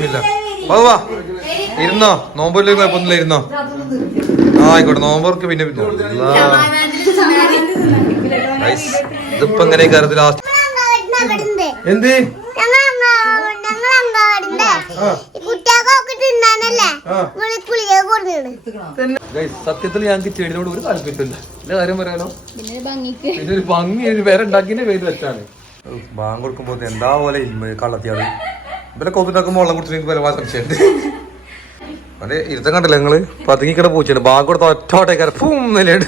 ബിസ്മില്ല വാ ഇരുന്നോ. നോമ്പില്ല കുഴപ്പമൊന്നുമില്ല ഇരുന്നോ. ആ ആയിക്കോട്ടെ. നോമ്പർക്ക് പിന്നെ പിന്നെ. ഇതിപ്പോ എങ്ങനെ കരുതി ലാസ്റ്റ് എന്ത്? സത്യത്തിൽ ഞങ്ങൾക്ക് ചെടിയോട് ഒരു താല്പര്യമില്ല. എല്ലാ കാര്യം പറയാലോ. പിന്നെ ഒരു ഭംഗി ഒരു വേറെ ഉണ്ടാക്കിന്റെ പേര് വെച്ചാണ്. ബാങ്ക് കൊടുക്കുമ്പോ എന്താ പോലെ കള്ളത്തിയാൾ. ഇവരെ കൊതുണ്ടാക്കുമ്പോൾ വെള്ളം കുടിച്ചു നിങ്ങൾക്ക് വരവാൻ സംശയമുണ്ട് അതെ ഇരുത്തം കണ്ടല്ലേ നിങ്ങൾ? പതുങ്ങിക്കട പൂച്ചാണ് ബാഗ് കൊടുത്ത ഒറ്റോട്ടേക്കാര ഫൂം നിലയുണ്ട്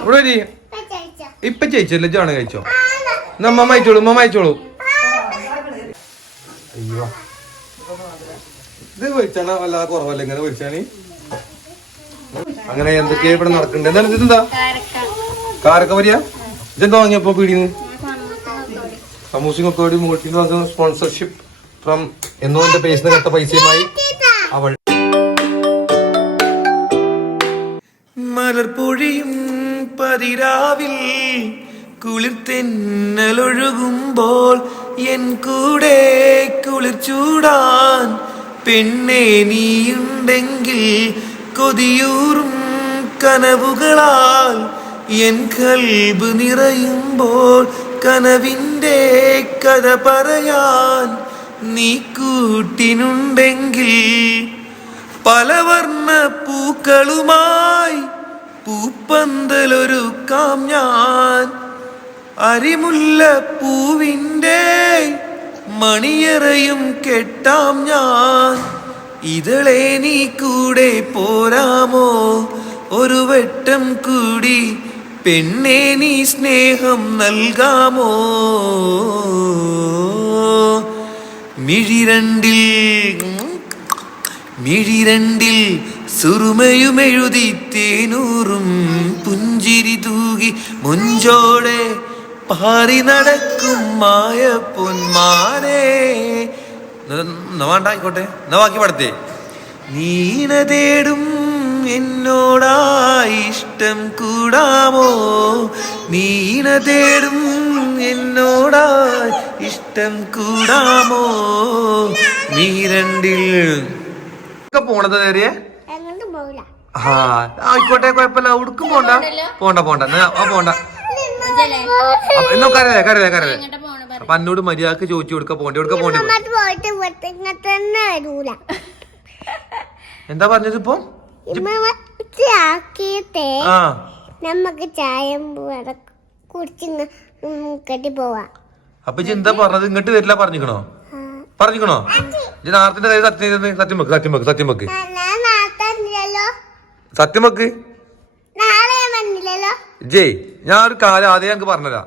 ഇവിടെ വരി. ഇപ്പൊ ചേച്ചല്ലേ ജാണ് കഴിച്ചോ? നമ്മ മയച്ചോളൂ അയച്ചോളൂ മയച്ചോളൂ അയച്ചോളൂ അയ്യോ. ഇത് വിളിച്ചാണ്? വല്ലാതെ കുറവല്ല ഇങ്ങനെ വിളിച്ചാണ് അങ്ങനെ എന്തൊക്കെയാ ഇവിടെ നടക്കുന്നുണ്ട്. എന്താണ് ഇതെന്താ? കാരക്ക. വരിക ഇതെന്താ വാങ്ങിയപ്പോ പീടിന്ന് സമൂസിങ്ങൊക്കെ വേണ്ടി മൂട്ടിന് സ്പോൺസർഷിപ്പ് ഫ്രം എന്നോന്റെ പേസിന് കെട്ട പൈസയുമായി അവൾ. മലർപ്പൊഴിയും പതിരാവിൽ കുളിർത്തെന്നലൊഴുകുമ്പോൾ എൻ കൂടെ കുളിർച്ചൂടാൻ പെണ്ണെ നീയുണ്ടെങ്കിൽ കൊതിയൂറും കനവുകളാൽ എൻ കൽബ് നിറയുമ്പോൾ കനവിന്റെ കഥ പറയാൻ നീ കൂട്ടിനുണ്ടെങ്കിൽ പലവർണ പൂക്കളുമായി പൂപ്പന്തലൊരുക്കാം ഞാൻ. അരിമുല്ല പൂവിന്റെ മണിയറയും കെട്ടാം ഞാൻ. ഇതളെ നീ കൂടെ പോരാമോ? ഒരു വെട്ടം കൂടി പെണ്ണെ നീ സ്നേഹം നൽകാമോ മിഴിരണ്ടിൽ മിഴിരണ്ടിൽ സുറുമയുമെഴുതി തേനൂറും പുഞ്ചിരി തൂകി മുഞ്ചോടെ പാറി നടക്കും മായ പൊന്മാരെ വേണ്ട ആയിക്കോട്ടെ എന്നാ ബാക്കി പടത്തേ നീന തേടും എന്നോടായി ഇഷ്ടം കൂടാമോ? നീന തേടും എന്നോടാ ഇഷ്ടം കൂടാമോ? നീ രണ്ടിൽ പോണത് നേരിയേ? ആ ആയിക്കോട്ടെ കുഴപ്പമില്ല. ഉടുക്കും പോണ്ട. പോണ്ട പോണ്ട. ആ പോണ്ട. കരവേ കരവേ കരവേ അപ്പൊ എന്നോട് മര്യാദയ്ക്ക് ചോദിച്ചു കൊടുക്ക പോണ്ടി കൊടുക്ക പോണ്ടി എന്താ പറഞ്ഞത് ഇപ്പൊ? ആ. നമുക്ക് ചായം കുടിച്ചിങ്ങ കെട്ടി പോവാ. അപ്പൊ എന്താ പറഞ്ഞത്? ഇങ്ങോട്ട് വരില്ല പറഞ്ഞിക്കണോ? പറഞ്ഞിക്കണോ? ഇജ്ജ് നാളത്തിന്റെ കയ്യിൽ സത്യം സത്യം വെക്ക് സത്യം വെക്ക് സത്യം വെക്ക്. സത്യം വെക്ക്. ജയ് ഞാൻ ഒരു കാര്യം ആദ്യം ഞങ്ങൾക്ക് പറഞ്ഞുതരാം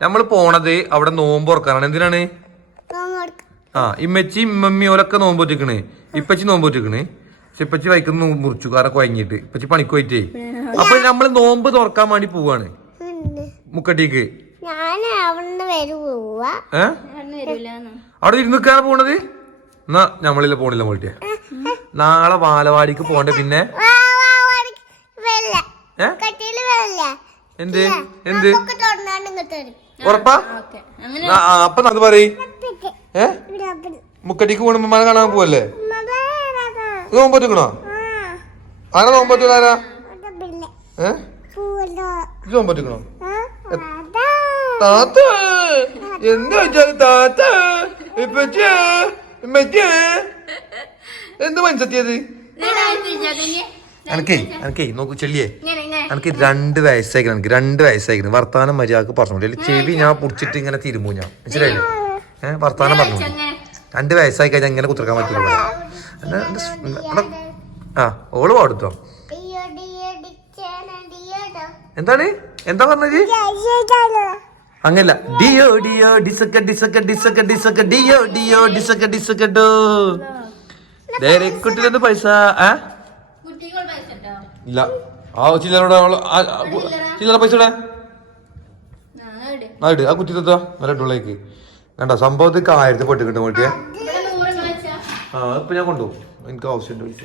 നമ്മൾ പോണത് അവിടെ നോമ്പ് ഓർക്കാനാണ് എന്തിനാണ്. ആ ഇമ്മച്ചി ഇമ്മമ്മി ഓലൊക്കെ നോമ്പ് ഒറ്റിക്കണേ ഇപ്പച്ചി നോമ്പ് വെച്ചിക്കണ് പക്ഷെ ഇപ്പച്ചി വൈക്കുന്ന മുറിച്ചു കാരണം കുഴങ്ങിയിട്ട് ഇപ്പച്ചി പണിക്ക് പോയിട്ടേ. അപ്പൊ നമ്മൾ നോമ്പ് തുറക്കാൻ വേണ്ടി പോവാണ്. മുക്കട്ടിക്ക്. അവിടെ ഇരുന്ന് നിൽക്കാണ് പോണത്? എന്നാ നമ്മളില്ല പോണില്ല മോട്ടിയ നാളെ ബാലവാടിക്ക് പോണ്ടേ പിന്നെ? എന്ത്? എന്ത്? ഒക്കെ തുറന്നാണ്ട് ഇങ്ങോട്ട് വരും. ഉറപ്പാ? അപ്പൊ അത് പറയ്. ഏ? മുക്കട്ടിക്ക് പോണ മല കാണാൻ പോവല്ലേ. ഇത് നോമ്പ് വെച്ചിക്കണോ ആ, ആരാ നോമ്പ് വെച്ചത് ആരാ? ഏ. ഇത് നോമ്പ് വെച്ചിക്കണോ ആ, അതാ. താത്ത! എന്താ വെച്ചാൽ താത്ത! എന്ത് മനസ്സെത്തിയത് അനക്കേ അനക്കേ നോക്കൂ ചെല്ലിയേ എനിക്ക് രണ്ട് വയസ്സായിക്കണം എനിക്ക് രണ്ട് വയസ്സായിക്കണം. വർത്താനം മര്യാദയ്ക്ക് പറഞ്ഞു ചെവി ഞാൻ പൊടിച്ചിട്ട് ഇങ്ങനെ തിരുമ്പൂ ഞാൻ. മനസ്സിലായില്ലേ? ഏഹ് വർത്താനം പറഞ്ഞു രണ്ട് വയസ്സായി കഴിഞ്ഞാൽ ഇങ്ങനെ കുത്തിറക്കാൻ പറ്റില്ല ആ ഓൾ പാടുത്തോ? എന്താണ്? എന്താ പറഞ്ഞത്? അങ്ങനല്ല. അങ്ങല്ല ഡിയോ ഡിയോ ഡിസക്ക ഡിസക്ക ഡിസക്ക ഡിസക്ക ഡിയോ ഡിയോ ഡിസക്ക ഡിസക്ക ഡോ കുട്ടിയിലെന്ത് പൈസ ആ ഇല്ല. ആ ചില്ലറോടെ ചില്ലറ. പൈസ ഇടാ ആ ഇട് ആ കുറ്റി തത്താ നല്ല ഇട്ടുള്ളേക്ക് വേണ്ട സംഭവത്തേക്ക് ആയിരത്തി പെട്ട് കിട്ടും പോയിട്ടേ ഇവിടെ നൂറെണ്ണം വെച്ചാ ആ ഇപ്പൊ ഞാൻ കൊണ്ടുപോകും. എനിക്ക് ആവശ്യമുണ്ട് പൈസ.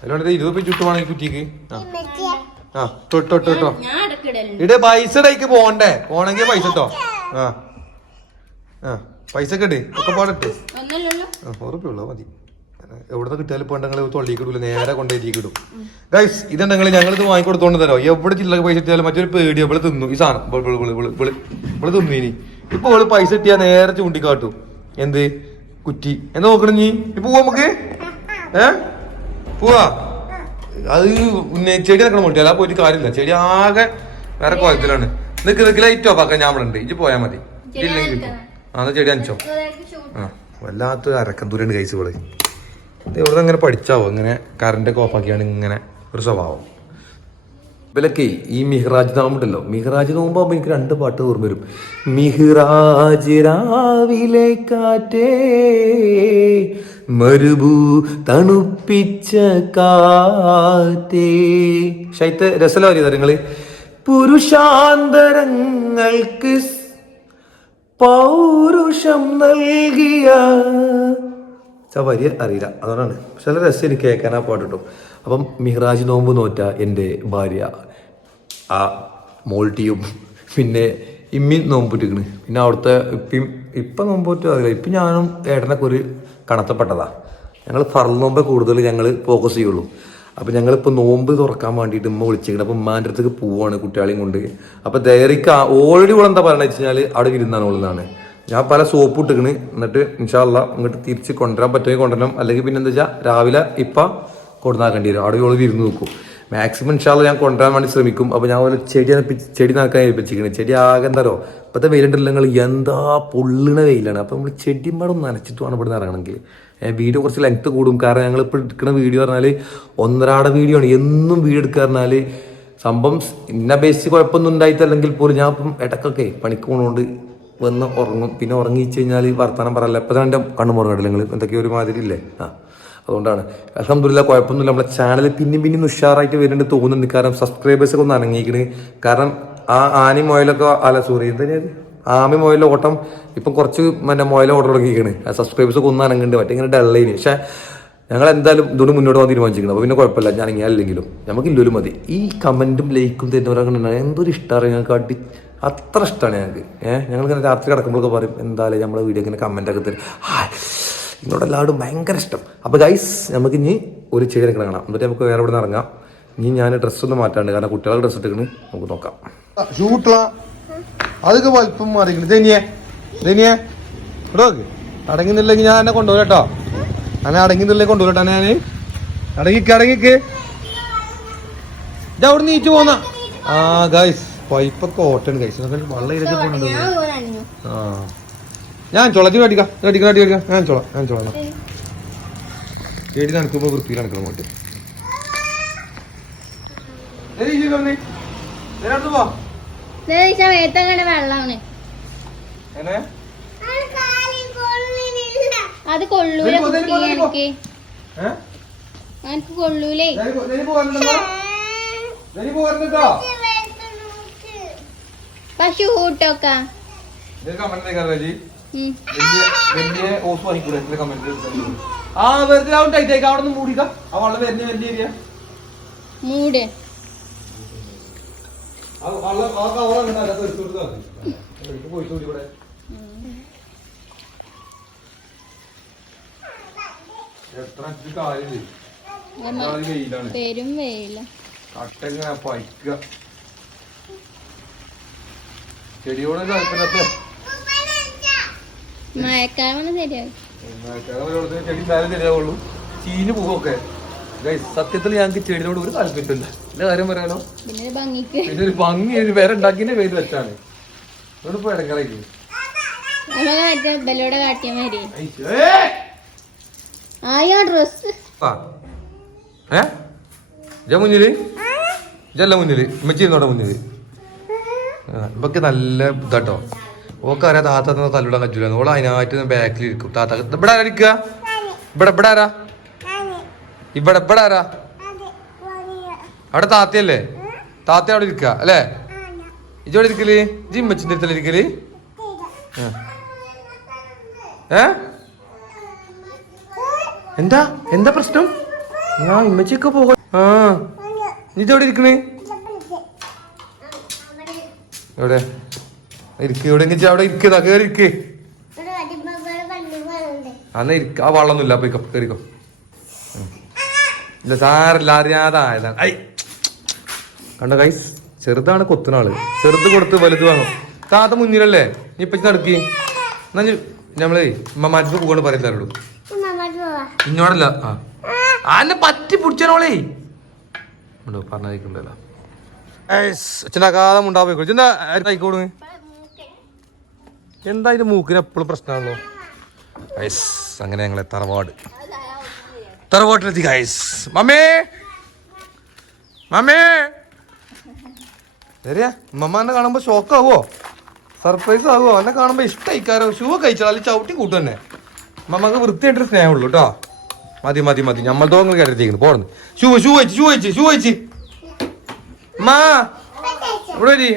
അതിലോട്ട് ഇരുപത് പൈസ കിട്ടുവാണെങ്കിൽ കുറ്റിക്ക്. ആ. ആ തൊട്ടോ തൊട്ടോ ഇട പൈസ ഇടയ്ക്ക് പോണ്ടേ പോണെങ്കിൽ പൈസ ഇട്ടോ. ആ. ആ പൈസ ഒക്കെ ഇട്ടേ ഒക്കെ പാടട്ടെ. ഒന്നല്ല ഉറപ്പേ ഉള്ളൂ മതി. എവിടെ കിട്ടിയാലും ഇപ്പൊ ഞങ്ങൾ തൊള്ളിക്ക് ഇടൂല. നേരെ കൊണ്ടേക്ക് ഇടും. ഗൈസ് ഇതുണ്ടെങ്കിൽ ഞങ്ങൾ ഇത് വാങ്ങിക്കൊടുത്തോണ്ട് തരോ. എവിടെ ചില്ലറ പൈസ കിട്ടിയാലും മറ്റൊരു പേടി ഇവിടെ തിന്നു. ഈ സാധനം. ഇവിടെ തിന്നു ഇനി ഇപ്പൊ ഇവൾ പൈസ കിട്ടിയാ നേരെ ചൂണ്ടിക്കാട്ടു. എന്ത്? കുറ്റി. എന്താ നോക്കണം നീ? ഇപ്പൊ പോവാ നമുക്ക്? ഏ? പോവാ? അത് ചെടി നടക്കണം മുട്ടി അല്ല പോയിട്ട് കാര്യമില്ല. ചെടി ആകെ വേറെ കുഴപ്പത്തിലാണ്. നിക്ക് നിക്ക് ലൈറ്റ് ഓഫ് ആക്കാൻ ഞാൻ ഇവിടെ ഉണ്ട് ഇജ്ജ് പോയാൽ മതി. ഇല്ലെങ്കിൽ കിട്ടും. ആ എന്നാ ചെടി അനച്ചോ? ആ വല്ലാത്ത അരക്കം ദൂരം കഴിച്ചു ഇവിടെ ഇവിടെ ഇങ്ങനെ പഠിച്ചാവോ? ഇങ്ങനെ കറണ്ട് ഓഫ് ഓഫാക്കിയാണ് ഇങ്ങനെ ഒരു സ്വഭാവം. ഇവലൊക്കെ ഈ മിഹ്റാജ് നോമ്പുണ്ടല്ലോ മിഹ്റാജ് നോമ്പാകുമ്പോൾ എനിക്ക് രണ്ട് പാട്ട് ഓർമ്മ വരും. മിഹ്റാജ് രാവിലെ കാറ്റേ മരുഭൂ തണുപ്പിച്ച കാറ്റേ. ശൈത്യ രസല അറിയാ നിങ്ങൾ. പുരുഷാന്തരങ്ങൾക്ക് പൗരുഷം നൽകിയ ചാ വരി അറിയില്ല. അതുകൊണ്ടാണ്. പക്ഷെ നല്ല രസം എനിക്ക് കേൾക്കാൻ ആ പാട്ട് കിട്ടും അപ്പം മിഹ്റാജ് നോമ്പ് നോറ്റ എന്റെ ഭാര്യ. ആ മോൾട്ടിയും. പിന്നെ ഇമ്മി നോമ്പുറ്റിക്കണ്. പിന്നെ അവിടുത്തെ ഇപ്പം ഇപ്പം നോമ്പുറ്റും അറിയില്ല. ഇപ്പം ഞാനും ഏട്ടനൊക്കെ ഒരു കണത്തപ്പെട്ടതാണ് ഞങ്ങൾ ഫറൽ നോമ്പേ കൂടുതൽ ഞങ്ങൾ ഫോക്കസ് ചെയ്യുള്ളൂ. അപ്പം ഞങ്ങളിപ്പോൾ നോമ്പ് തുറക്കാൻ വേണ്ടിയിട്ട് ഉമ്മ വിളിച്ചിരിക്കണം. അപ്പം ഉമ്മാന്റെ അടുത്തേക്ക് പോവാണ് കുട്ടികളെയും കൊണ്ട്. അപ്പം ദയറിക്ക് ഓൾറെഡി ഇവിടെ എന്താ പറയുന്നത് വെച്ച് കഴിഞ്ഞാൽ അവിടെ വിരുന്നാണ് ഉള്ളതാണ് ഞാൻ പല സോപ്പ് ഇട്ടിക്കണ്. എന്നിട്ട് ഇൻഷാല്ല ഇങ്ങോട്ട് തിരിച്ച് കൊണ്ടുവരാൻ പറ്റുമെങ്കിൽ കൊണ്ടുവരണം. അല്ലെങ്കിൽ പിന്നെ എന്താ വെച്ചാൽ രാവിലെ ഇപ്പം കൊണ്ടുവന്നാക്കേണ്ടി വരും. അവിടെ ഇവൾ വിരുന്ന് നോക്കും മാക്സിമം ഇൻഷാല്ല ഞാൻ കൊണ്ടുവരാൻ വേണ്ടി ശ്രമിക്കും. അപ്പോൾ ഞാൻ ഒരു ചെടി ചെടി നടക്കാൻ ഏൽപ്പിച്ചിരിക്കുന്നത് ചെടി ആകെ എന്താറോ ഇപ്പോഴത്തെ വെയിലുണ്ടല്ലോ നിങ്ങൾ എന്താ പൊള്ളിണ വെയിലാണ്. അപ്പോൾ നമ്മൾ ചെടിമ്പാടും നനച്ചിട്ട് വേണം ഇവിടെ ഇറങ്ങണമെങ്കിൽ. വീഡിയോ കുറച്ച് ലെങ്ത് കൂടും. കാരണം ഞങ്ങൾ ഇപ്പോൾ എടുക്കുന്ന വീഡിയോ പറഞ്ഞാൽ ഒന്നരാട വീഡിയോ ആണ്. എന്നും വീഡിയോ എടുക്കുക പറഞ്ഞാൽ സംഭവം ഇന്ന ബേസ് കുഴപ്പമൊന്നും ഉണ്ടായിട്ടല്ലെങ്കിൽ പോലും ഞാൻ ഇപ്പം ഇടക്കൊക്കെ പണിക്ക് പോകണോണ്ട് വന്ന് ഉറങ്ങും. പിന്നെ ഉറങ്ങിച്ച് കഴിഞ്ഞാൽ വർത്തമാനം പറയല്ല. എപ്പോൾ തന്നെ എന്റെ കണ്ണു മുറങ്ങടില്ല നിങ്ങൾ എന്തൊക്കെയോ ഒരു മാതിരി ഇല്ലേ? ആ അതുകൊണ്ടാണ്. അലഹമില്ല കുഴപ്പമൊന്നുമില്ല. നമ്മളെ ചാനൽ പിന്നെയും പിന്നെയും ഉഷാറായിട്ട് വരുന്നുണ്ട് തോന്നുന്നുണ്ട്. കാരണം സബ്സ്ക്രൈബേഴ്സൊക്കെ ഒന്ന് അനങ്ങിക്കണ് കാരണം ആ ആനി മൊയലൊക്കെ അല്ല സോറി എന്തായാലും ആമി മൊയലിലെ ഓട്ടം ഇപ്പം കുറച്ച് മറ്റേ മൊയല ഓട്ടം തുടങ്ങിയിരിക്കണ്. ആ സബ്സ്ക്രൈബേഴ്സ് ഒക്കെ ഒന്ന് അനങ്ങുന്നുണ്ട്. മറ്റേ ഇങ്ങനെ ഡള്ളേന് പക്ഷേ ഞങ്ങൾ എന്തായാലും ഇതുകൊണ്ട് മുന്നോട്ട് പോകാൻ തീരുമാനിച്ചിരിക്കണം. അപ്പോൾ പിന്നെ കുഴപ്പമില്ല. ഞാൻ ഇങ്ങനെ അല്ലെങ്കിലും. നമുക്ക് ഇല്ലൊരു മതി. ഈ കമന്റും ലൈക്കും തരുന്നവരൊക്കെ എന്തൊരു ഇഷ്ടമാണ് ഞങ്ങൾക്ക് അടി അത്ര ഇഷ്ടമാണ് ഞങ്ങൾക്ക് ഏഹ് ഞങ്ങൾ ഇങ്ങനെ രാത്രി കിടക്കുമ്പോഴൊക്കെ പറയും എന്തായാലും നമ്മളെ വീഡിയോ ഇങ്ങനെ കമന്റ് ഒക്കെ തരും. ഇന്നോട് എല്ലാവരും ഭയങ്കര ഇഷ്ടം. അപ്പോൾ ഗൈസ് നമുക്ക് ഇനി ഒരു ചെടി കാണാം. എന്നിട്ട് നമുക്ക് വേറെ ഇവിടെ നിന്ന് ഇറങ്ങാം. ഇനി ഞാൻ ഡ്രസ്സ് ഒന്ന് മാറ്റാണ്ട് കാരണം കുട്ടികളുടെ ഡ്രസ്സ് ഇട്ടിക്കണ് നമുക്ക് നോക്കാം. അതൊക്കെ വലിപ്പം മാറിയിട്ടുണ്ട്. ഞാൻ എന്നെ കൊണ്ടുപോകും കേട്ടോ. അങ്ങനെ അടങ്ങുന്നില്ലെങ്കിൽ കൊണ്ടുപോകട്ടോ ഞാൻ അടങ്ങിക്ക് അടങ്ങിക്ക്. ഇതവിടെ നീച്ചു പോന്ന. ആ ഗൈസ് പൈപ്പൊക്കെ ഓട്ടണ് കഴിച്ചു വെള്ളം ഇതൊക്കെ ആ. ഞാൻ ചൊളച്ച് അടിക്കാം അടിക്കണം കടി കടിക്കാം ഞാൻ ചൊള ഞാൻ ചൊള ചെടി നനക്കുമ്പോ വൃത്തിയിൽ നടക്കണം അങ്ങോട്ട്. അത് കൊള്ളൂല എനിക്ക്. എനിക്ക് കൊള്ളൂലേ. പശു കൂട്ടൊക്ക. ആ വെറുതെ അവിടെ ടൈറ്റ് ആയിക്കാം അവിടെ നിന്ന് മൂടിക്കാം. ആ വരുന്ന വലിയ ഏരിയ മൂട്. ആ വള്ളം ആ കവർ അങ്ങനെ അകത്ത് എടുത്തു കൊടുത്താൽ മതി പോയിട്ട് കൂടി ഇവിടെ എത്ര അഞ്ച് കാര്യം വെയിലാണ് പെരും വെയില കട്ടങ്ങനെ പൈക്കുക ചെടിയോട് താല്പര്യത്തെ. മഴക്കാലമാണ് ശരിയാവും. ചെടി എന്തായാലും ശരിയാവുള്ളൂ. ചീഞ്ഞു പോവൊക്കെ Guys, സത്യത്തിൽ ഞങ്ങൾക്ക് ചെടിയോട് ഒരു താല്പര്യമില്ല എന്റെ കാര്യം പറയാലോ. പിന്നെ ഒരു ഭംഗി ഒരു വേറെ ഉണ്ടാക്കിന്റെ പേര് വെച്ചാണ്. ഇപ്പൊ മുന്നിൽ? ഇജല്ല മുന്നിൽ. ഇമ്മച്ചിരുന്നോടെ മുന്നിൽ. ഇവക്ക് നല്ല ഇതാട്ടോ. ഓക്ക് അറിയാം താത്ത തല്ലിടാൻ പറ്റൂല. ഓൾ അതിനായിട്ട് ബാക്കിൽ ഇരിക്കും. താത്ത ഇവിടെ ആരാ ഇവിടെ ഇവിടെ ആരാ? ഇവിടെ ഇവിടെ ആരാ? അവിടെ താത്തയല്ലേ? താത്ത അവിടെ ഇരിക്ക അല്ലേ? ഇജോടെ ഇരിക്കൽ? ജിമ്മച്ചിന്റെ അടുത്തല്ലേ ഇരിക്കൽ. ഏ? എന്താ? എന്താ പ്രശ്നം? ഞാൻ ഇമ്മച്ചിയൊക്കെ പോകാം ആ. ഇതെവിടെ ഇരിക്കണേ? എവിടെ? ഇരിക്ക്. എവിടെയെങ്കിലും അവിടെ ഇരിക്കുക കേറി ഇരിക്ക്. അന്ന് ഇരിക്ക. ആ വള്ളൊന്നുമില്ല. പോയി കയറിക്കോ. ഇല്ല സാറില്ല അറിയാതെ ആയതാണ് ഐ. കണ്ട കൈസ് ചെറുതാണ് കൊത്തുനാൾ. ചെറുത് കൊടുത്ത് വലുത് വാങ്ങും. താത്ത മുന്നിലല്ലേ? നീ ഇപ്പൊ നടക്കി. എന്നാ ഞമ്മളേ മറ്റു പോകണ്ട് പോവാ. ഇന്നോടല്ല. ആ. ആന്നെ പറ്റി പിടിച്ചോളേ പറഞ്ഞിട്ടുണ്ടല്ലോ അച്ഛനാകാതെ പോയിക്കോളൂ. എന്താ ആയിക്കോളൂ? എന്താ ഇതിന്റെ മൂക്കിന് എപ്പോഴും പ്രശ്നമാണല്ലോ? ഐസ്. അങ്ങനെ ഞങ്ങളെ തറവാട്. തറവാട്ടിലെത്തി ഗൈസ് മമ്മേ. മമ്മേ. ശരിയാ ഉമ്മമ്മ എന്നെ ഷോക്ക് ആവോ? സർപ്രൈസ് ആവോ? എന്നെ കാണുമ്പോ ഇഷ്ടമായിക്കാരോ ഷൂ കഴിച്ചാൽ ചവിട്ടി കൂട്ടും തന്നെ മമ്മക്ക് വൃത്തിയായിട്ടൊരു സ്നേഹമുള്ളൂ കേട്ടോ മതി മതി മതി. നമ്മൾ തോന്നുന്നു കരുതിയിരിക്കുന്നു. പോടുന്നു. ഷൂ ഷൂ വെച്ച് ഷൂ വെച്ച് ഷൂ വെച്ച്. മാ. ഇവിടെ വരി.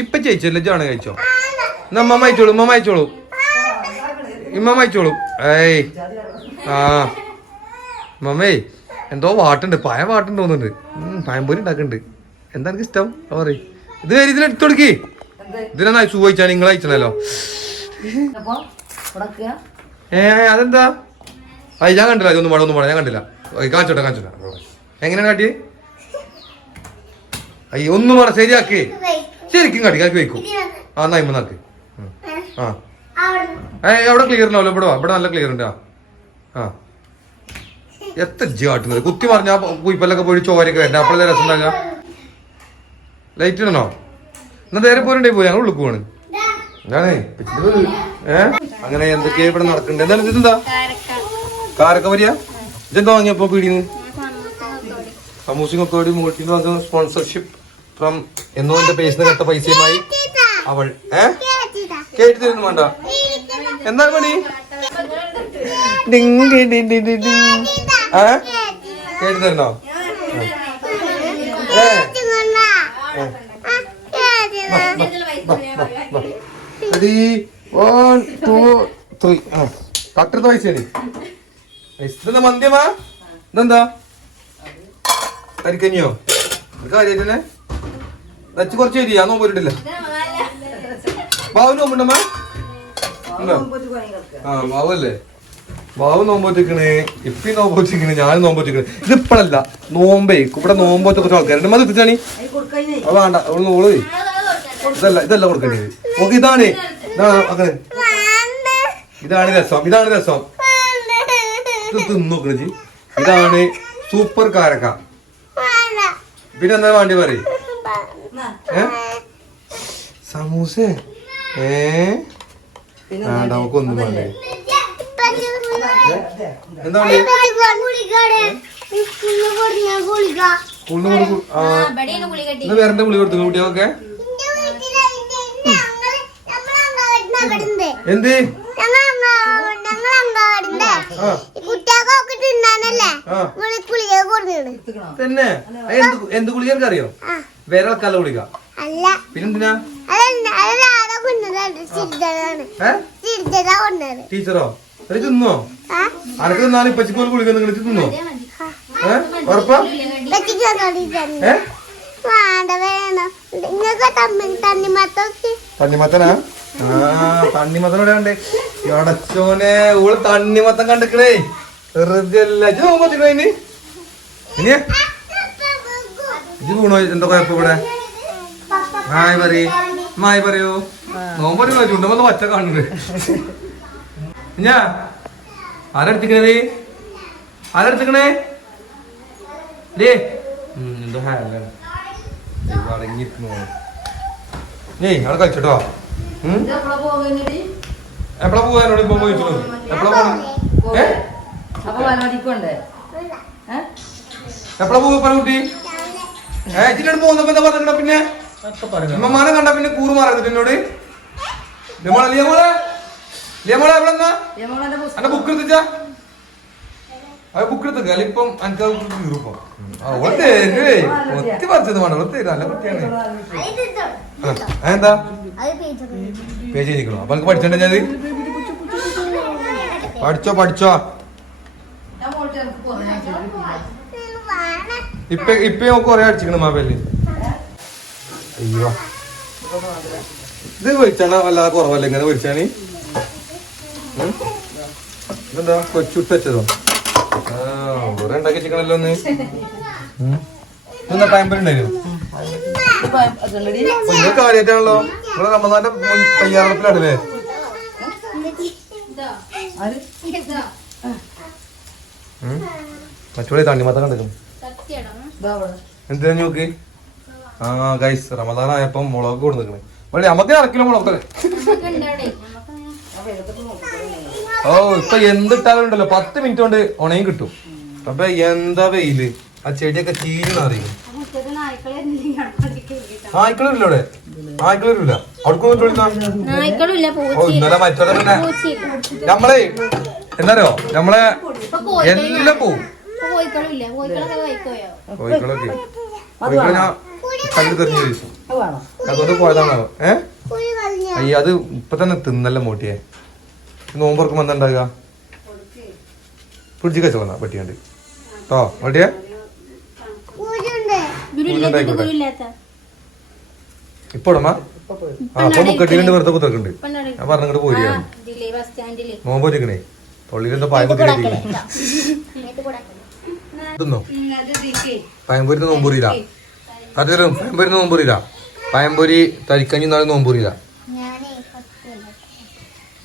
ഇപ്പൊ ചേച്ചല്ലേ ജോണ കഴിച്ചോ? നമ്മ മയച്ചോളൂ അയച്ചോളൂ ഉമ്മ മയച്ചോളൂ ഇമ്മ മയച്ചോളൂ ഏയ്. ആ. മമ്മേ എന്തോ വാട്ടുണ്ട്. പായ വാട്ടുണ്ട് തോന്നുന്നുണ്ട്. പഴംപൊരി ഉണ്ടാക്കുന്നുണ്ട്. എന്താ എനിക്ക് ഇഷ്ടം? പറ ഇത് വരി ഇതിന് എടുത്തു കൊടുക്കി. ഇതിനാ സുഖിച്ചാ നിങ്ങൾ അയച്ചണല്ലോ ഏ അതെന്താ? അയ്യ ഞാൻ കണ്ടില്ല. അതൊന്നും പാടൊന്നും പാടാ ഞാൻ കണ്ടില്ല. കാണിച്ചോട്ടെ കാണിച്ചോട്ടെ. എങ്ങനെയാണ് കാട്ടി അയ്യ ഒന്നും പറ ശരിയാക്കേ. ശരിക്കും കടിക്കാക്കി കാക്കി വെക്കും ആ എന്നാ ഇമ്മനാക്ക് ആ. ഏ എവിടെ ക്ലിയർ ഉണ്ടാവല്ലോ ഇവിടെ വാ. ഇവിടെ നല്ല ക്ലിയർ ഉണ്ട് ആ. എത്ര ജി കാട്ടുന്നത്? കുത്തി പറഞ്ഞാ കുയിപ്പല്ലൊക്കെ പോയി ചോരൊക്കെ വരണ്ട? അപ്പോഴത്തെ രസം ഉണ്ടാകുക ലൈറ്റ് ഇടണോ? എന്നാ നേരെ പോരണ്ടേ പോയി. ഞങ്ങൾ ഉള്ളിൽ പോവാണ്. എന്താണേ ഏ? അങ്ങനെ എന്തൊക്കെയാ ഇവിടെ നടക്കണ്ടേ? എന്താണ് ഇതെന്താ കാരൊക്കെ വരിക ഇതെന്താ വാങ്ങിയപ്പോ പീടിന്ന് സമൂസിങ്ങൊക്കെ ഒരു വന്ന സ്പോൺസർഷിപ്പ് ഫ്രം എന്നോ എന്റെ പേസിന് കത്ത പൈസയുമായി അവൾ ഏ? കേട്ടി തരുന്നു വേണ്ട. എന്താണ് പണി? ഡിങ് ഡിങ് ഡിങ്. ഏ? കേട്ടി ഇതെന്താ? മന്തിയമാ ഇതെന്താ കരിക്കഞ്ഞോ കാര്യമായിട്ടന്നെ നച്ച് കുറച്ച് ശരി ഞാൻ നോമ്പിട്ടില്ല ബാബു നോമ്പുണ്ടമ്മ ആ ബാബു അല്ലേ ബാബു നോമ്പോറ്റിക്കണ് ഇപ്പി നോമ്പോറ്റിക്കണ് ഞാൻ നോമ്പോറ്റിക്കണ്. ഇതിപ്പോഴല്ല നോമ്പേ ഇവിടെ നോമ്പോറ്റ കുറച്ച് ആൾക്കാരുണ്ട്. മതി എത്തിച്ചാണി അത് വേണ്ട അവിടെ നോൾ ഇതല്ല ഇതല്ല കൊടുക്കേണ്ടത് ഓക്കെ ഇതാണ് ഇതാണ് ഇതാണ് രസം ഇതാണ് രസം. ഇത് തിന്നു നോക്കണ ഇതാണ് സൂപ്പർ കാരക്ക. പിന്നെ എന്താ വേണ്ടി പറയും? സമൂസേ? ഏ? നമുക്കൊന്നും വേണ്ടേ? എന്താ വേണ്ടേ? ഗുളിക സ്കൂളിൽ നിന്ന് കൊടുക്കൂ ആ. ഇന്ന് വേറെ ഗുളി കൊടുത്തു കുട്ടിയൊക്കെ എന്ത്? ആ. കുട്ടിയൊക്കെ തിന്നാനല്ലേ ആ. നിങ്ങൾ ഗുളിക കൊടുക്കണം തന്നെ. എന്ത് എന്ത് ഗുളിക അറിയോ വേറെ ഗുളിക. അല്ല. പിന്നെന്തിനാ? ടീച്ചറോ? അത് തിന്നോ? അനക്ക് തിന്നാലും പച്ചക്കോൽ ഗുളിക നിങ്ങൾ തിന്നോ? ഏ? ഉറപ്പാ? ഏ? തണ്ണിമത്തനാ? ഓൾ തണ്ണിമത്തൻ കണ്ടിക്കണേ. എന്താ ഇവിടെ? ആരെടുത്തിക്കണേ ആരെടുത്തിക്കണേ എന്തോ ഹാലാണ് അവിടെ എപ്പളാ ഇപ്പൊ എപ്പളാ എപ്പളാ കുട്ടി? ഏ പോകുന്നപ്പോ എന്താ പറഞ്ഞ പിന്നെ? അമ്മമാനെ കണ്ട പിന്നെ കൂറ് മാറിയത് എന്നോട്. ലിയമോളെ എന്റെ ബുക്ക് എടുത്തിച്ചാ അത് ബുക്ക് എടുത്തേക്ക് എനിക്ക് അവൾ തരുവേ ഒത്തി നല്ല എന്താ പേജ് ഞാൻ പഠിച്ചോ പഠിച്ചോ. ഇപ്പൊ ഇപ്പൊ കൊറേ അടിച്ചിക്കണം മൊബൈലിൽ. അയ്യോ. ഇത് വിളിച്ചാണ? വല്ലാതെ കുറവല്ല ഇങ്ങനെ വിളിച്ചാണ് ഇതെന്താ? കൊച്ചുട്ട് വെച്ചതോ ആ വേറെ ഉണ്ടാക്കി ചിക്കണല്ലോ ഒന്ന് ഇപ്പൊ അതുള്ളടി നിങ്ങൾ കാര്യമായിട്ടാണല്ലോ ഇവിടെ റമദാന്റെ തയ്യാറെടുപ്പിലാണല്ലേ? കണ്ടിരിക്കും ഇതാ അവിടെ എന്തിനാ നോക്ക് ആ ഗൈസ് റമദാൻ ആയപ്പം മുളക് കൊടുത്തേക്കണേ ഇവിടെ നമുക്ക് അരക്കിലോ മുളക് ഓ ഇപ്പൊ എന്തിട്ടാലും ഉണ്ടല്ലോ. പത്ത് മിനിറ്റ് കൊണ്ട് ഉണയും കിട്ടും. അപ്പൊ എന്താ വെയിൽ? ആ ചെടിയൊക്കെ ചീഞ്ഞു അറിയും നായ്ക്കളില്ല ഇവിടെ നായ്ക്കളില്ല അവിടെ. ഇന്നലെ മറ്റോടെ തന്നെ നമ്മളെ എന്താറിയോ നമ്മളെ എല്ലാം പോവും. കോഴിക്കളൊക്കെ കോഴിക്കളെ ഞാൻ കല്ല് തെറിഞ്ഞു ചോദിച്ചു അതുകൊണ്ട് പോയതാണോ ഏ? അയ്യ അത് ഇപ്പൊ തന്നെ തിന്നല്ല മോട്ടിയെ. നോമ്പുറക്കുമ്പോ എന്താ ഉണ്ടാകുക ഫ്രിഡ്ജ് കച്ചവന്ന പട്ടിയാണ്ട് കേട്ടോ മോട്ടിയെ കുഴിയുണ്ട് ഉണ്ടായിക്കോട്ടെ. ഇല്ലാത്ത ഇപ്പൊ ഇടമാ ആ അപ്പൊ മുക്കട്ടിലുണ്ട് വെറുതെ കുത്തിറക്കുന്നുണ്ട് ഞാൻ പറഞ്ഞിട്ട് പോരുകയാണ് നോമ്പ് വെച്ചിക്കണേ തൊള്ളിലെന്താ പായം കുത്തിരിക്കണേ തിന്നോ പയമ്പൊരി നോമ്പൂരില്ല കത്തിരും പയമ്പൊരി നോമ്പൂരിയില്ല പയമ്പൊരി തരിക്കഞ്ഞി നാളെ നോമ്പൂരിയില്ല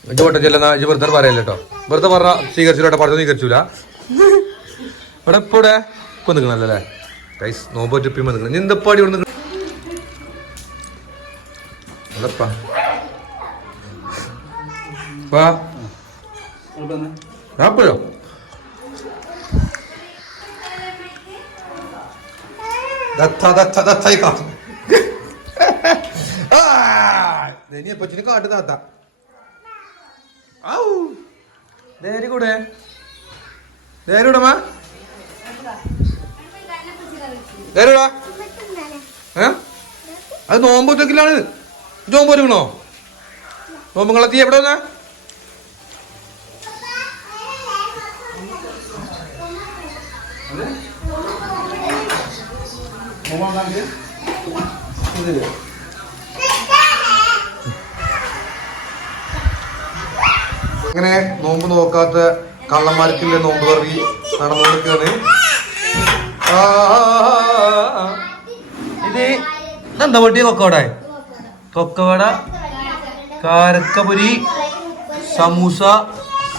പൊട്ടൻ ചെല്ലുന്ന ഇജ്ജ് വെറുതെ പറയല്ല കേട്ടോ വെറുതെ പറഞ്ഞ സ്വീകരിച്ചില്ല പഠിത്തം സ്വീകരിച്ചില്ല ഇവിടെ ഇപ്പൊ നിൽക്കണല്ലോ അല്ലേ കൈസ് നോമ്പോ ചുപ്പിയും നിങ്ങൾ നിന്തപ്പാടി ഇവിടെ നിൽക്കണം അല്ലപ്പാ വാ. ദത്ത ദത്ത ഇനി കാട്ട് ഔ. കൂടെ. നേരിടമാ നേരി ഏ? അത് നോമ്പ് ഉച്ചക്കിലാണ്. നോമ്പ് ഒരുക്കണോ നോമ്പ് കളത്തി എവിടെ വന്നാ? അങ്ങനെ നോമ്പ് നോക്കാത്ത കള്ളന്മാർക്കില്ല നോമ്പ് കറി നടന്നുകൊടുക്കാണ് ആ, ഇത് ഇതെന്താ പൊട്ടിയ കൊക്കവട? കൊക്കവട കാരക്കപുരി സമൂസ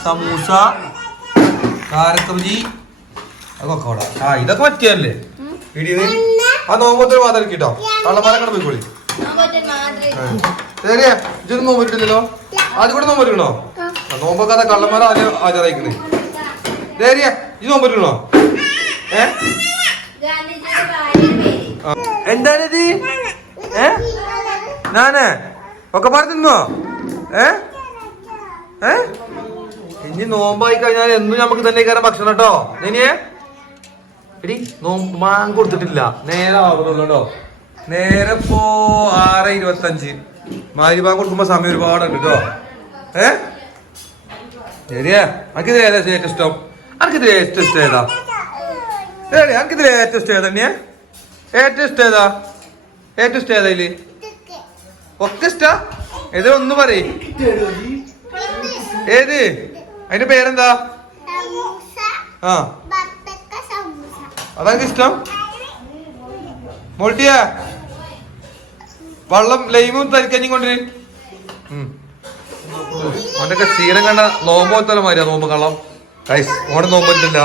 സമൂസ കാരക്കപുരി അത് കൊക്കവട. ആ ഇതൊക്കെ പറ്റിയല്ലേ ഇടിയത് ആ നോമ്പൊക്കെ വാതിറക്കിട്ടോ കള്ളന്മാരൊക്കെ പോയിക്കോളി. ശരിയാ. ഇതൊന്നും നോമ്പ് ഇട്ടില്ലല്ലോ ആദ്യം കൂടെ നോമ്പ് എടുക്കണോ നോമ്പൊക്കെ അതാ കള്ളന്മാർ ആദ്യം ആചാരിക്കണേ ശരിയാ. ഇത് നോമ്പ് എടുക്കണോ ഏ എന്താണ് എന്താണിത്? ഏ? ഞാനേ ഒക്കെ തിന്നോ? ഏ? ഏ? ഇനി നോമ്പായി കഴിഞ്ഞാൽ എന്നും നമുക്ക് തന്നെ കയറാൻ ഭക്ഷണം കേട്ടോ. ഇനിയേ എടി നോമ്പ് മാങ്ങ കൊടുത്തിട്ടില്ല. നേരെ ആവുന്നുള്ളൂ കേട്ടോ. നേരെ പോ ആറ് ഇരുപത്തഞ്ച്. മാരിബാങ്ക് കൊടുക്കുമ്പോ സമയം ഒരുപാടുണ്ട് കേട്ടോ. ഏ? ശരിയാ? എനിക്കിത് ഏതാ ഏറ്റവും ഇഷ്ടം? എനിക്കിത് ഏറ്റവും ഇഷ്ടം ഏതാ? ശരി എനിക്കിതിൽ ഏറ്റവും ഇഷ്ടം ഏതാ ഏറ്റവും ഇഷ്ടം ഏതാ? ഏറ്റവും ഇഷ്ടം ഏതാ ഇതിൽ? ഒക്കെ ഇഷ്ട? ഏത് ഒന്ന് പറയ. ഏത്? അതിന്റെ പേരെന്താ? ആ. അതാ ഇഷ്ടം? മോൾട്ടിയ? വള്ളം ലൈമും തരിക്കഞ്ഞും കൊണ്ടിരി അവന്റെ ക്ഷീണം കണ്ട നോമ്പോത്തല മാതിരിയാ നോമ്പ് കള്ളം. കൈസ് ഓടെ നോമ്പിട്ടില്ല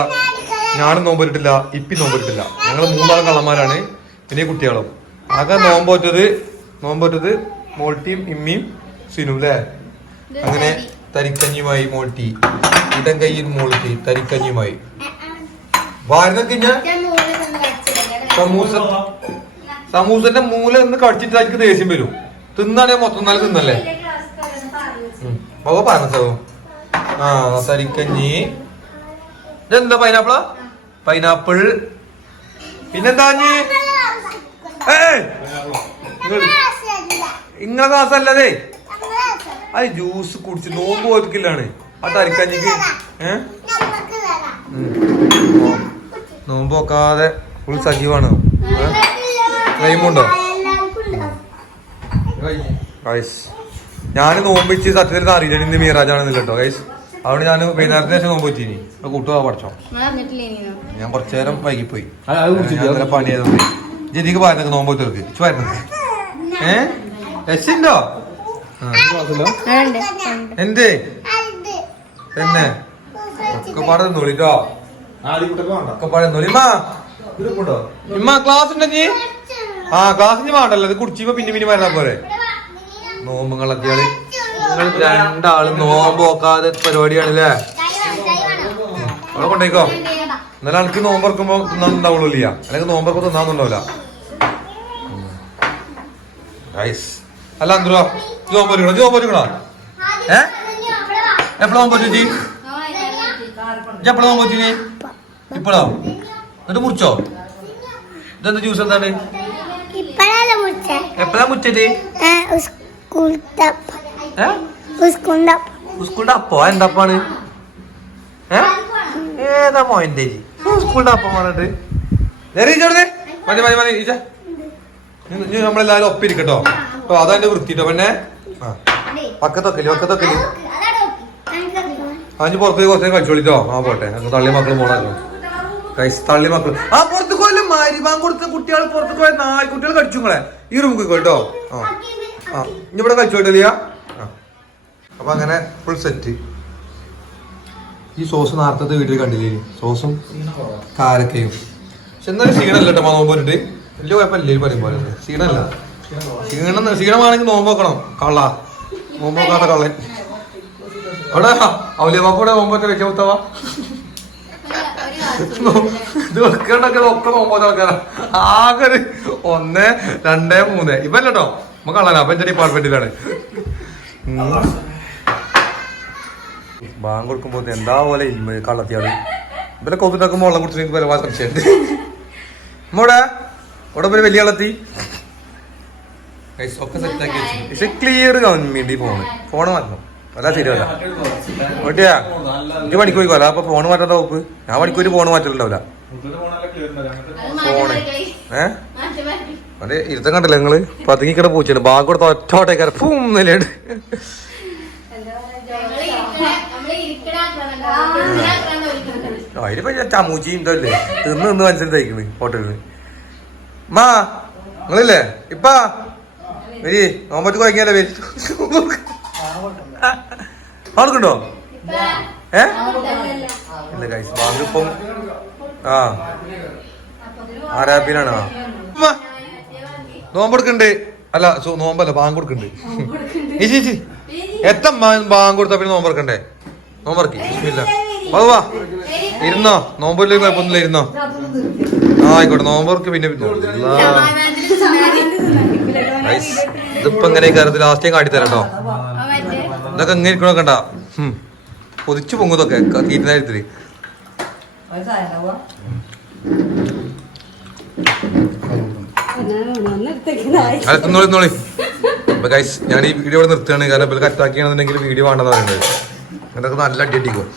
ഞാനും നോമ്പരിട്ടില്ല ഇപ്പി നോമ്പരിട്ടില്ല ഞങ്ങൾ മൂന്നാളും കള്ളന്മാരാണ്. പിന്നെ കുട്ടികളും. ആകെ നോമ്പോറ്റത് നോമ്പോറ്റത് മോൾട്ടിയും ഇമ്മിയും സിനു അല്ലേ അങ്ങനെ തരിക്കഞ്ഞിയുമായി മോൾട്ടി. ഇടം കയ്യിൽ മോൾട്ടി തരിക്കഞ്ഞിയുമായി. വാരുന്നൊക്കെ ഞാൻ സമൂസ സമൂസന്റെ മൂല ഒന്ന് കടിച്ചിട്ട് ദേഷ്യം വരും. തിന്നാണെ മൊത്തം നാല് തിന്നല്ലേ? പറഞ്ഞോ? ആ തരിക്കഞ്ഞി. ഇതെന്താ പൈനാപ്പിളാ? പൈനാപ്പിൾ പിന്നെന്താ ഇങ്ങളെ ക്ലാസ് അല്ലതേ? അത് ജ്യൂസ് കുടിച്ച് നോമ്പ് പോയിക്കില്ലാണ് ആ തരിക്കഞ്ഞിക്ക്. ഏ. നോമ്പ് നോക്കാതെ ഫുൾ സജീവാണ്. ലൈമുണ്ടോ ഗൈസ് ഞാൻ നോമ്പിച്ച് സത്യത്തിൽ അറിയില്ല. ഇന്ന് മീറാജാണെന്നില്ല കേട്ടോ ഗൈസ് അതുകൊണ്ട് ഞാൻ വൈകുന്നേരത്തിന് ശേഷം നോമ്പ് വെച്ചിനി. കൂട്ടുക പഠിച്ചോ? ഞാൻ കുറച്ചു നേരം വൈകിപ്പോയി. പണിയായിരുന്നു പണി ചെയ്തോണ്ട് ജിതിക്ക് പറയുന്നത് നോമ്പ് തീർക്ക് ചുവരുന്നു ഏ? എന്തേ? അത് തന്നെ ഒക്കെ പാടെ നോളിട്ടോ ഒക്കെ പാടെ നോളി ഇമ്മ. ക്ലാസ് ഉണ്ടെങ്കി? ആ ക്ലാസ് ഇനി വേണ്ടല്ലോ. ഇത് കുടിച്ചിപ്പോ പിന്നെ പിന്നെ മരണ പോരെ. നോമ്പുകളൊക്കെ രണ്ടാൾ രണ്ടാളും നോമ്പ് നോക്കാതെ പരിപാടിയാണല്ലേ അവിടെ കൊണ്ടേക്കോ എന്നാലും എനിക്ക് നോമ്പ് തുറക്കുമ്പോ തിന്നാന്നുണ്ടാവുള്ളൂ ഇല്ല അല്ലെങ്കിൽ നോമ്പ് തുറക്കുമ്പോ തിന്നാന്നുണ്ടാവില്ല അല്ല എന്തുവാ നോമ്പ് വരിക്കണോ നോമ്പ് ഒരുക്കണോ ഏ? എപ്പോഴാ നോമ്പ് വെച്ചു എപ്പോഴാ നോമ്പ് വെച്ചിനി ഇപ്പോഴോ എന്നിട്ട് മുറിച്ചോ? ഇതെന്താ ജ്യൂസ് എന്താണ്? എപ്പോഴാ മുറ്റത് ഏ സ്കൂളിന്റെ അപ്പോ എന്താപ്പാണ് ഏതാ മോയന്റെ സ്കൂളിന്റെ അപ്പം പറഞ്ഞിട്ട്. ഇരിച്ചോടുന്നേ മതി മതി മതി ഈച്ച നമ്മളെല്ലാരും ഒപ്പിരിക്കട്ടോ. കേട്ടോ അതാ എന്റെ വൃത്തിട്ടോ പിന്നെ ആ. പക്കത്തൊക്കെ പക്കത്തൊക്കെ അഞ്ച് പുറത്ത് കുറച്ച് നേരം കളിച്ചോളിട്ടോ. ആ പോട്ടെ. തള്ളി മക്കൾ പോണല്ലോ കൈസ് തള്ളി മക്കൾ ആ പുറത്ത് പോയാലും മരിവാൻ കൊടുത്ത കുട്ടികൾ പുറത്ത് പോയ നാല് കുട്ടികൾ കടിച്ചു നിങ്ങളെ. ഈ റൂമിൽ കേട്ടോ ആ. ആ ഇനി ഇവിടെ കളിച്ചോട്ടില്ല ആ. അപ്പൊ അങ്ങനെ ഫുൾ സെറ്റ് ഈ സോസ് നേരത്തെ വീട്ടിൽ കണ്ടില്ലേ? സോസും കാരക്കയും. പക്ഷെ എന്നാലും ക്ഷീണമല്ല കേട്ടോ? നോമ്പ് പോയിട്ട് വലിയ കുഴപ്പമില്ല ഈ പറയും പോലെ ക്ഷീണമല്ല. ക്ഷീണം ക്ഷീണമാണെങ്കിൽ നോമ്പ് നോക്കണം കള്ള. നോമ്പ് നോക്കാത്ത കള്ളൻ. അവിടെ അവലിയ പാപ്പയുടെ നോമ്പൊക്കെ വെച്ച മുത്തവ ഇത് വെക്കണ്ടൊക്കെ ഒക്കെ നോമ്പോത്ത ആൾക്കാരാ. ആകെ ഒരു ഒന്ന് രണ്ട് മൂന്ന്. ഇപ്പല്ലോ നമുക്ക് കള്ളനാ. അപ്പൊ എന്റെ ഡിപ്പാർട്ട്മെന്റിലാണ് ബാങ്ക് കൊടുക്കുമ്പോ എന്താ പോലെ കള്ളത്തിയാണ് ഇവരെ കൊതുണ്ടാക്കുമ്പോ വെള്ളം കുടിച്ചു എനിക്ക് വരവാ സംശയമുണ്ട് മോടെ ഇവിടെ ഒരു വലിയ കള്ളത്തി ഒക്കെ വെച്ചു പക്ഷെ ക്ലിയർ വേണ്ടി ഫോണ് ഫോണ് മാറ്റണം. അതാ ശരിയല്ല ഓട്ടിയാ? എനിക്ക് പണിക്ക് പോയിക്കോല അപ്പൊ ഫോണ് മാറ്റാത്ത നോക്ക് ഞാൻ പണിക്കൂര് ഫോണ് മാറ്റലുണ്ടാവില്ല ഫോണ്. ഏ? അതെ ഇരുത്തം കണ്ടല്ലേ നിങ്ങൾ? പതുങ്ങിക്കട പൂച്ചാണ് ബാങ്ക് കൊടുത്ത ഒറ്റോട്ടേക്കാര പൂം നിലയുണ്ട് അതിന് പറ്റിയ ചമൂച്ചിയും ഇതല്ലേ തിന്ന് നിന്ന് മനസ്സിൽ തയ്ക്കണ് ഹോട്ടലിന് മാ നിങ്ങളില്ലേ? ഇപ്പാ വരി നോമ്പത്ത് കുഴങ്ങിയാലേ വരി? ആൾക്കുണ്ടോ ഏ? ഇല്ല കൈസ് ബാങ്ക് ഇപ്പം ആ. ആരാപ്പിനാണ് ആ ഉമ്മ, നോമ്പെടുക്കണ്ട്. അല്ല നോമ്പല്ല ബാങ്ക് കൊടുക്കണ്ട്. എത്ര ബാങ്ക് കൊടുത്താ പിന്നെ നോമ്പെടുക്കണ്ടേ നോമ്പറക്കി ഇല്ല വാ ഇരുന്നോ. നോമ്പില്ല കുഴപ്പമൊന്നുമില്ല ഇരുന്നോ. ആ ആയിക്കോട്ടെ. നോമ്പർക്ക് പിന്നെ ഇതിപ്പോ ഇങ്ങനെ കയറത്തില്ല ലാസ്റ്റ് ഞാൻ ഇതൊക്കെ ഇങ്ങനെ ഇരിക്കണോ കണ്ട? പൊതിച്ചു പൊങ്ങുതൊക്കെ ഗൈസ് ഞാൻ ഈ വീഡിയോ ഇവിടെ നിർത്തുകയാണ്. കാരണം ഇവർക്ക് അറ്റാക്ക് ചെയ്യണമെന്നുണ്ടെങ്കിൽ വീഡിയോ വേണ്ടതാണ് ഇതൊക്കെ നല്ല അടി അടിക്കും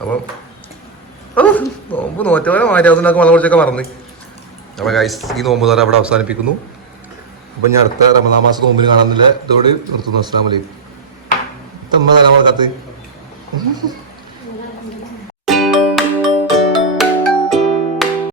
അപ്പം നോമ്പ് നോറ്റവരെ മാറ്റാവുന്നതൊക്കെ മല കുറിച്ചൊക്കെ പറഞ്ഞ് അപ്പോൾ ഗൈസ് ഈ നോമ്പ് തറ അവിടെ അവസാനിപ്പിക്കുന്നു. അപ്പം ഞാൻ അടുത്ത റമദാ മാസം നോമ്പിന് കാണാനില്ല ഇതോട് നിർത്തുന്നു. അസ്സാം വലൈക്കും തമ്മ തല വളർക്കാത്ത